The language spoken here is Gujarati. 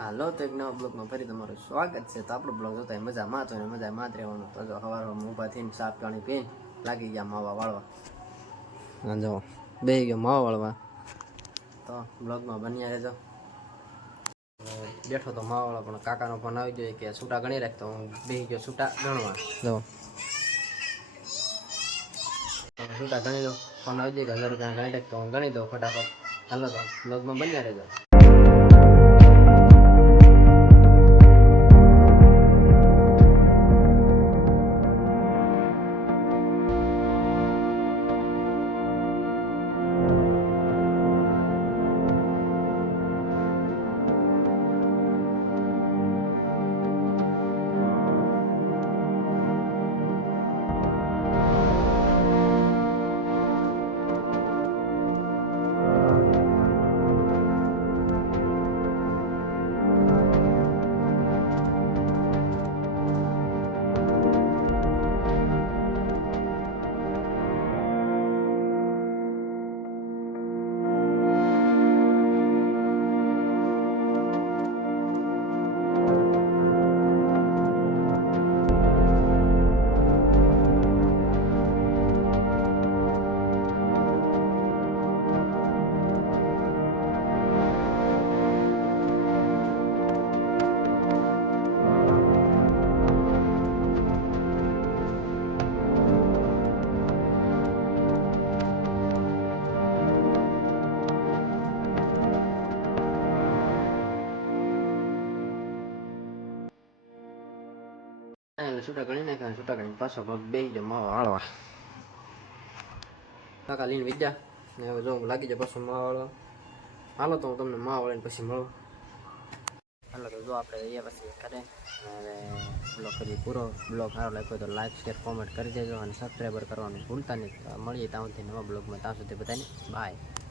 હાલો, તો એક નવા બ્લોગમાં ફરી તમારું સ્વાગત છે. તો આપણો બ્લોગ જોતા હોય હતો મજા માં જ રહેવાનું. તો જો સવારમાં ઊભા થઈને સાફ પાણી પીને લાગી ગયા માવા વાળવા. જો બે ગયો માવા વાળવા. તો બ્લોગમાં બન્યા રહેજો. બેઠો તો માવા વાળા, પણ કાકાનો ફોન આવી ગયો કે છૂટા ગણી રાખતો હું બે ગયો છૂટા ગણવા. જો. છૂટા ગણી દો ફોન આવી જાય કે હજાર રૂપિયા ગણી રાખતો હું ગણી દઉં ફટાફટ. હાલો તો બ્લોગમાં બન્યા રહેજો. એટલે છૂટા ગણી નાખ્યા છૂટા ગણી પાછો પગ બે જાવ માવા વાળવા કાકા લઈને વિદ્યા ને હવે જો લાગી જાય પાછો માવા વાળવા હાલો તો હું તમને માવા વાળીને પછી મળું હાલો તો જો આપણે અહીંયા પછી કરે અને બ્લોગ કરી પૂરો બ્લોગ સારો લાગ્યો તો લાઈક શેર કોમેન્ટ કરી દેજો અને સબસ્ક્રાઈબર કરવાનું ભૂલતા નહીં મળીએ ત્યાં સુધી નવા બ્લોગમાં ત્યાં સુધી બધાને બાય